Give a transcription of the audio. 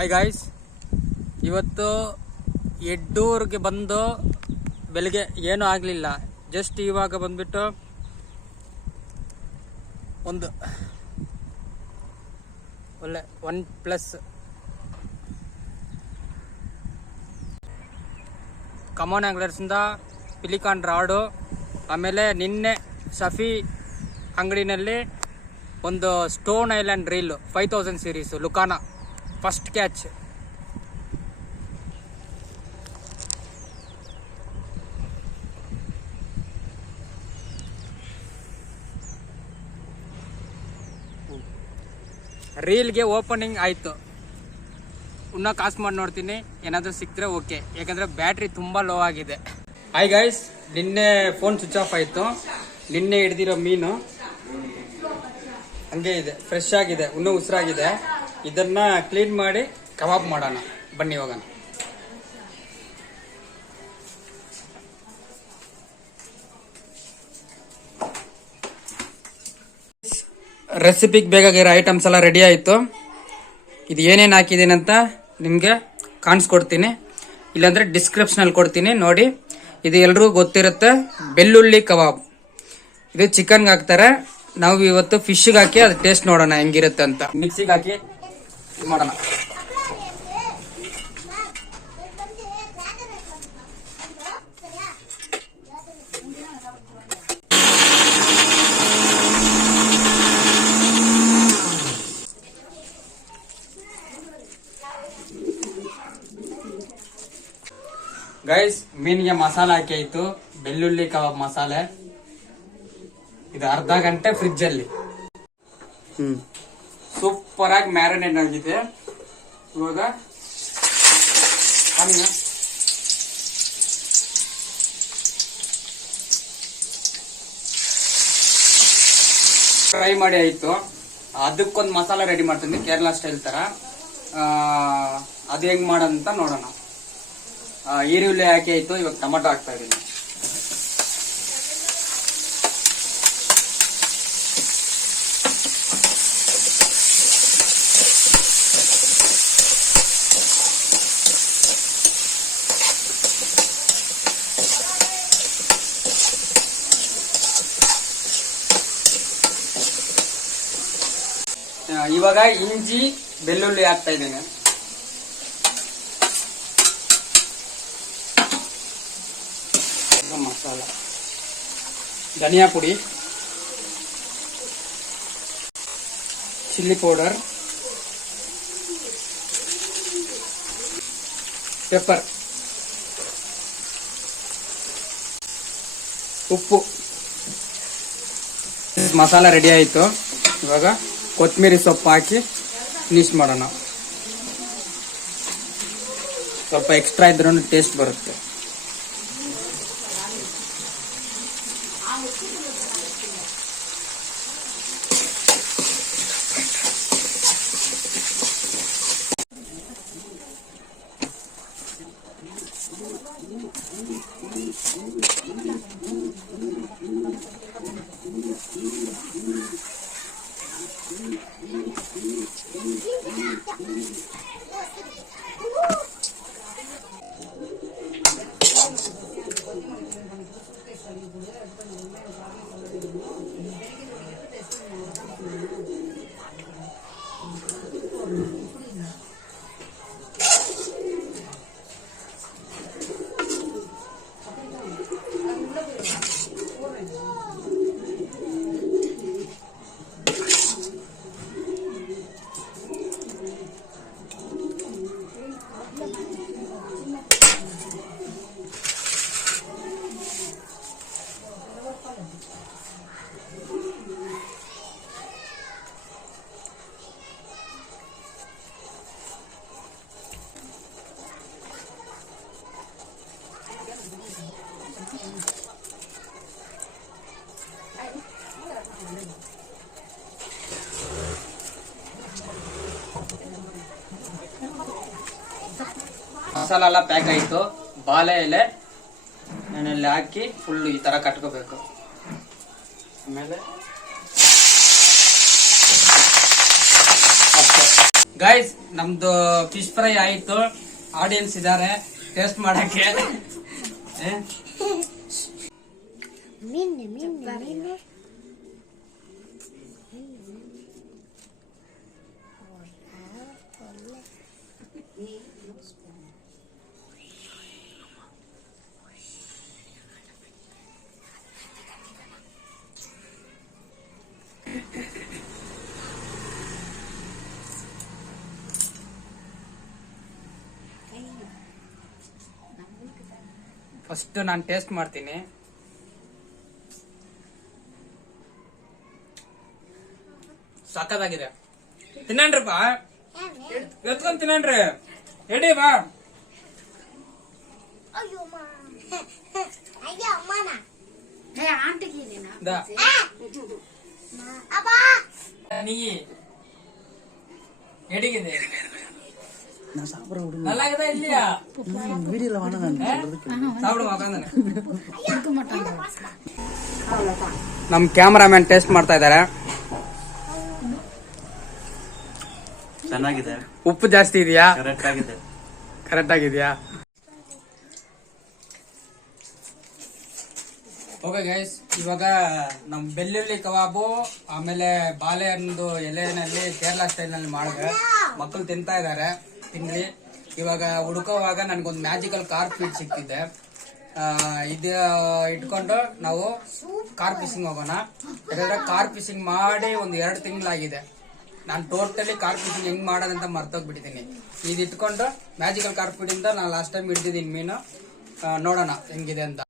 Hi guys, ಇವತ್ತು ಎಡ್ಡೂರ್ಗೆ ಬಂದು ಬೆಳಗ್ಗೆ ಏನೂ ಆಗಲಿಲ್ಲ. ಜಸ್ಟ್ ಇವಾಗ ಬಂದ್ಬಿಟ್ಟು ಒಂದು ಒಳ್ಳೆ OnePlus ಕಮೋನ್ ಆಂಗ್ಲರ್ಸಿಂದ ಪಿಲಿಕಾನ್ ರಾಡು, ಆಮೇಲೆ ನಿನ್ನೆ ಶಫಿ ಅಂಗಡಿನಲ್ಲಿ ಒಂದು ಸ್ಟೋನ್ ಐಲ್ಯಾಂಡ್ ರೀಲ್ 5000 ಸೀರೀಸು ಲುಕಾನ ಫಸ್ಟ್ ಕ್ಯಾಚ್. ರೀಲ್ಗೆ ಓಪನಿಂಗ್ ಆಯಿತು. ಇನ್ನೂ ಕಾಸು ಮಾಡಿ ನೋಡ್ತೀನಿ, ಏನಾದರೂ ಸಿಕ್ಕಿದ್ರೆ ಓಕೆ, ಯಾಕಂದರೆ ಬ್ಯಾಟ್ರಿ ತುಂಬ ಲೋ ಆಗಿದೆ. ಹಾಯ್ ಗೈಸ್, ನಿನ್ನೆ ಫೋನ್ ಸ್ವಿಚ್ ಆಫ್ ಆಯಿತು. ನಿನ್ನೆ ಹಿಡ್ದಿರೋ ಮೀನು ಹಂಗೆ ಇದೆ, ಫ್ರೆಶ್ ಆಗಿದೆ, ಇನ್ನೂ ಉಸಿರಾಗಿದೆ. ಇದನ್ನ ಕ್ಲೀನ್ ಮಾಡಿ ಕಬಾಬ್ ಮಾಡೋಣ, ಬನ್ನಿ ಹೋಗೋಣ. ರೆಸಿಪಿಗೆ ಬೇಕಾಗಿರೋ ಐಟಮ್ಸ್ ಎಲ್ಲ ರೆಡಿ ಆಯಿತು. ಇದು ಏನೇನು ಹಾಕಿದ್ದೀನಿ ಅಂತ ನಿಮಗೆ ಕಾಣಿಸ್ಕೊಡ್ತೀನಿ, ಇಲ್ಲಾಂದರೆ ಡಿಸ್ಕ್ರಿಪ್ಷನಲ್ಲಿ ಕೊಡ್ತೀನಿ ನೋಡಿ. ಇದು ಎಲ್ರಿಗೂ ಗೊತ್ತಿರುತ್ತೆ, ಬೆಳ್ಳುಳ್ಳಿ ಕಬಾಬ್. ಇದು ಚಿಕನ್ಗೆ ಹಾಕ್ತಾರೆ, ನಾವು ಇವತ್ತು ಫಿಶ್ಗೆ ಹಾಕಿ ಅದು ಟೇಸ್ಟ್ ನೋಡೋಣ ಹೆಂಗಿರುತ್ತೆ ಅಂತ. ಮಿಕ್ಸಿಗೆ ಹಾಕಿ ಮಾಡೋಣ. ಗೈಸ್, ಮೀನಿಗೆ ಮಸಾಲೆ ಹಾಕಿ ಆಯ್ತು, ಬೆಳ್ಳುಳ್ಳಿ ಕಬಾಬ್ ಮಸಾಲೆ. ಇದು ಅರ್ಧ ಗಂಟೆ ಫ್ರಿಜ್ ಅಲ್ಲಿ ಸೂಪರ್ ಆಗಿ ಮ್ಯಾರಿನೇಟ್ ಆಗಿದೆ. ಇವಾಗ ಫ್ರೈ ಮಾಡಿ ಆಯ್ತು. ಅದಕ್ಕೊಂದು ಮಸಾಲ ರೆಡಿ ಮಾಡ್ತೀನಿ, ಕೇರಳ ಸ್ಟೈಲ್ ತರ. ಅದು ಹೆಂಗ್ ಮಾಡೋದಂತ ನೋಡೋಣ. ಈರುಳ್ಳಿ ಹಾಕಿ ಆಯ್ತು, ಇವಾಗ ಟೊಮೆಟೊ ಹಾಕ್ತಾ ಇದೀನಿ. ಇವಾಗ ಇಂಜಿ ಬೆಳ್ಳುಳ್ಳಿ ಹಾಕ್ತಾ ಇದ್ದೇನೆ. ಮಸಾಲ, ಧನಿಯಾ ಪುಡಿ, ಚಿಲ್ಲಿ ಪೌಡರ್, ಪೆಪ್ಪರ್, ಉಪ್ಪು. ಮಸಾಲ ರೆಡಿ ಆಯಿತು. ಇವಾಗ ಕೊತ್ತಂಬರಿ ಸೊಪ್ಪು ಹಾಕಿ ಫಿನಿಶ್ ಮಾಡೋಣ. ಸ್ವಲ್ಪ ಎಕ್ಸ್ಟ್ರಾ ಇದ್ರೂ ಟೇಸ್ಟ್ ಬರುತ್ತೆ. ಮಸಾಲ ಎಲ್ಲ ಪ್ಯಾಕ್ ಆಯಿತು. ಬಾಳೆ ಎಲೆ ನಾನಲ್ಲಿ ಹಾಕಿ ಫುಲ್ ಈ ತರ ಕಟ್ಕೋಬೇಕು. ಆಮೇಲೆ ಗೈಸ್ ನಮ್ದು ಫಿಶ್ ಫ್ರೈ ಆಯ್ತು. ಆಡಿಯನ್ಸ್ ಇದಾರೆ ಟೇಸ್ಟ್ ಮಾಡಕ್ಕೆ. ಫಸ್ಟ್ ನಾನು ಟೇಸ್ಟ್ ಮಾಡ್ತೀನಿ. ಸಕ್ಕತ್ತಾಗಿದೆ. ತಿನ್ನಣ್ರಪ್ಪ, ಎತ್ಕೊಂಡ್ ತಿನ್ನಣ್ರಿ. ಹೇಳಿ ಬಾ. ನೀ ಎಡಿಗಿದೆ நல்லாக்குதா இல்லையா? வீடியோல ನಮ್ ಕ್ಯಾಮರಾಮನ್ ಟೇಸ್ಟ್ ಮಾಡ್ತಾ ಇದಾರೆ. ಚೆನ್ನಾಗಿದೆ. ಉಪ್ಪು ಜಾಸ್ತಿ ಇದೆಯಾ? ಕರೆಕ್ಟ್ ಆಗಿದೆಯಾ? ಓಕೆ ಗೈಸ್, ಇವಾಗ ನಮ್ ಬೆಳ್ಳುಳ್ಳಿ ಕಬಾಬು ಆಮೇಲೆ ಬಾಳೆಹಣ್ಣು ಎಲೆನಲ್ಲಿ ಕೇರಳ ಸ್ಟೈಲ್ ನಲ್ಲಿ ಮಾಡಿದ್ರೆ ಮಕ್ಕಳು ತಿಂತಾ ಇದಾರೆ. ತಿನ್ಲಿ. ಇವಾಗ ಹುಡ್ಕೋವಾಗ ನನ್ಗೊಂದು ಮ್ಯಾಜಿಕಲ್ ಕಾರ್ ಫೀಡ್ ಸಿಕ್ತಿದೆ. ಇದು ಇಟ್ಕೊಂಡು ನಾವು ಕಾರ್ ಫಿಶಿಂಗ್ ಹೋಗೋಣ. ಯಾಕಂದ್ರೆ ಕಾರ್ ಫಿಶಿಂಗ್ ಮಾಡಿ ಒಂದು 2 ತಿಂಗಳಾಗಿದೆ. ನಾನು ಟೋಟಲಿ ಕಾರ್ ಫಿಶಿಂಗ್ ಹೆಂಗ್ ಮಾಡೋದಂತ ಮರ್ತೋಗ್ಬಿಟ್ಟಿದ್ದೀನಿ. ಇದು ಇಟ್ಕೊಂಡು ಮ್ಯಾಜಿಕಲ್ ಕಾರ್ ಫೀಡ್ ಇಂದ ನಾನು ಲಾಸ್ಟ್ ಟೈಮ್ ಹಿಡಿದಿದ್ದೀನಿ ಮೀನು. ನೋಡೋಣ ಹೆಂಗಿದೆ ಅಂತ.